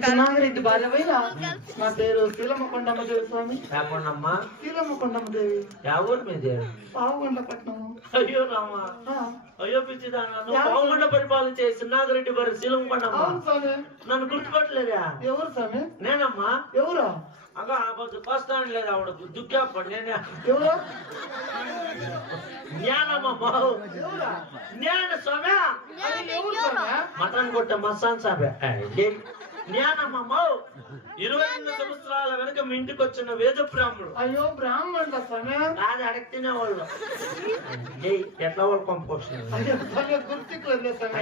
నాగరెడ్డి భార్య పోయినా నా పేరు శీలమ్మ కొండమ్మ దేవి స్వామి. కొండమ్మా శీలమ్మ కొండమ్మ దేవి. ఎవరు మీదే? పావుగొండ పట్నం. అయ్యో రామా, అయ్యో పిచ్చిదానా, పావుగొండ పరిపాలించే నాగరెడ్డి భార్య శీలం కొండమ్మ. నన్ను గుర్తుపట్టలేదా? ఎవరు స్వామి? నేనమ్మా. ఎవరు? అగా వస్తాను లేదా ఆవిడ దుఃఖపడి నేనే. ఎవరు? జ్ఞానమ్మ. జ్ఞాన స్వామి మటన్ కొట్ట మసాన్ సాబే జ్ఞానమ్మ. 22 సంవత్సరాల వెనక మీ ఇంటికి వచ్చిన వేద బ్రాహ్మణుడు. అయ్యో బ్రాహ్మణుడు స్వామి. అది అడిగితేనే వాళ్ళు ఎట్లా వాళ్ళు పంపుకొచ్చిన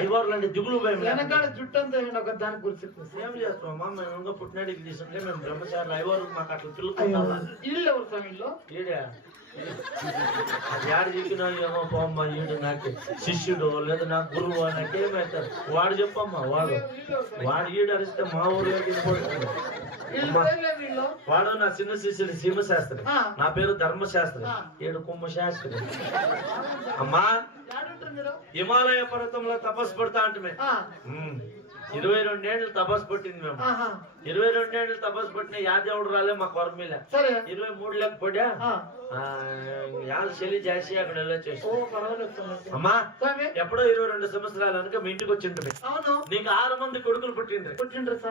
ఐవార్లు అంటే దిగులు భయం. వెనకాల జుట్టు అంతా ఒక దానికి గుర్తు ఏం చేస్తామమ్మా, మేము ఇంకా పుట్టినాడికి తీసుకుంటే మేము బ్రహ్మచారులు ఐవారు మాకు అట్లా పిలుపుకుంటాం. ఇల్లు ఎవరు స్వామి? ఇల్లు ఈడే అది ఆడ చెప్పినా ఏమో పోమ్మా, ఈడు నాకు శిష్యుడు లేదా నాకు గురువు నాకేమవుతారు. వాడు చెప్పమ్మా, వాడు ఈడు అరిస్తే మా ఊరు వాడు నా చిన్న శిష్యుడు శివశాస్త్రి, నా పేరు ధర్మశాస్త్రి, ఈడు కుంభశాస్త్రి. అమ్మా హిమాలయ పర్వతంలో తపస్సు పడతా అంటే 22 ఏళ్ళు తపస్సు పట్టింది మేము. 22 ఏళ్ళు తపస్సు పట్టిన యాదేవుడు రాలే మా కొరమీల. 23 లేక పడా శైలి జాసి అక్కడ వెళ్ళొచ్చేసి. అమ్మా ఎప్పుడో 22 సంవత్సరాలు అనుక మీ ఇంటికి వచ్చింటుంది. నీకు 6 మంది కొడుకులు పుట్టిండ్రు.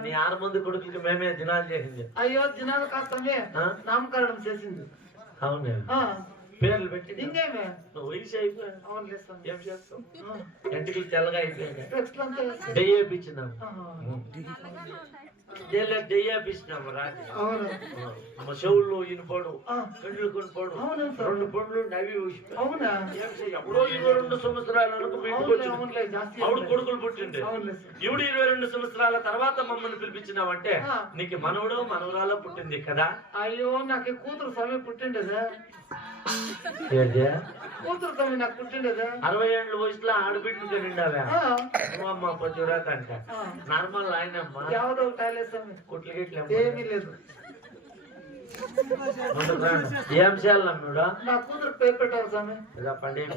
నీ 6 మంది కొడుకులకి మేమే దినాలు చేసింది. అయ్యో దినాలు కాస్తమే నామకరణం చేసింది. అవునే పేర్లు పెట్టి ఇంకేమే వయసు అయిపోయా. ఏం చేస్తాం, ఎంటికి తెల్లగా అయిపోయాయి. దెయ్యేపించినాము దెయ్యేపించినాము రాత్రి. మా చెవుల్లో ఇనుపడు, కండ్లు కొనుపోడు, 2 పండ్లు నవి ఎప్పుడో 22 సంవత్సరాల వరకు ఆవిడ కొడుకులు పుట్టిండే. ఈవిడ 22 సంవత్సరాల తర్వాత మమ్మల్ని పిలిపించినావంటే నీకు మనవడు మనవరాలో పుట్టింది కదా. అయ్యో నాకు కూతురు సమయం పుట్టిండేదా? కూతురు సమయం నాకు పుట్టిండేదా? 60 ఏళ్ళ వయసులో ఆడబిడ్డ తిండావా అమ్మ పొద్దురాకంట నార్మల్ ఆయనమ్మా. ఎవరో కుట్లు గిట్ల ఏమీ లేదు. ఏం చేయాలమ్మా? నా కూతురు పేరు పెట్టాలి స్వామి. పండుగ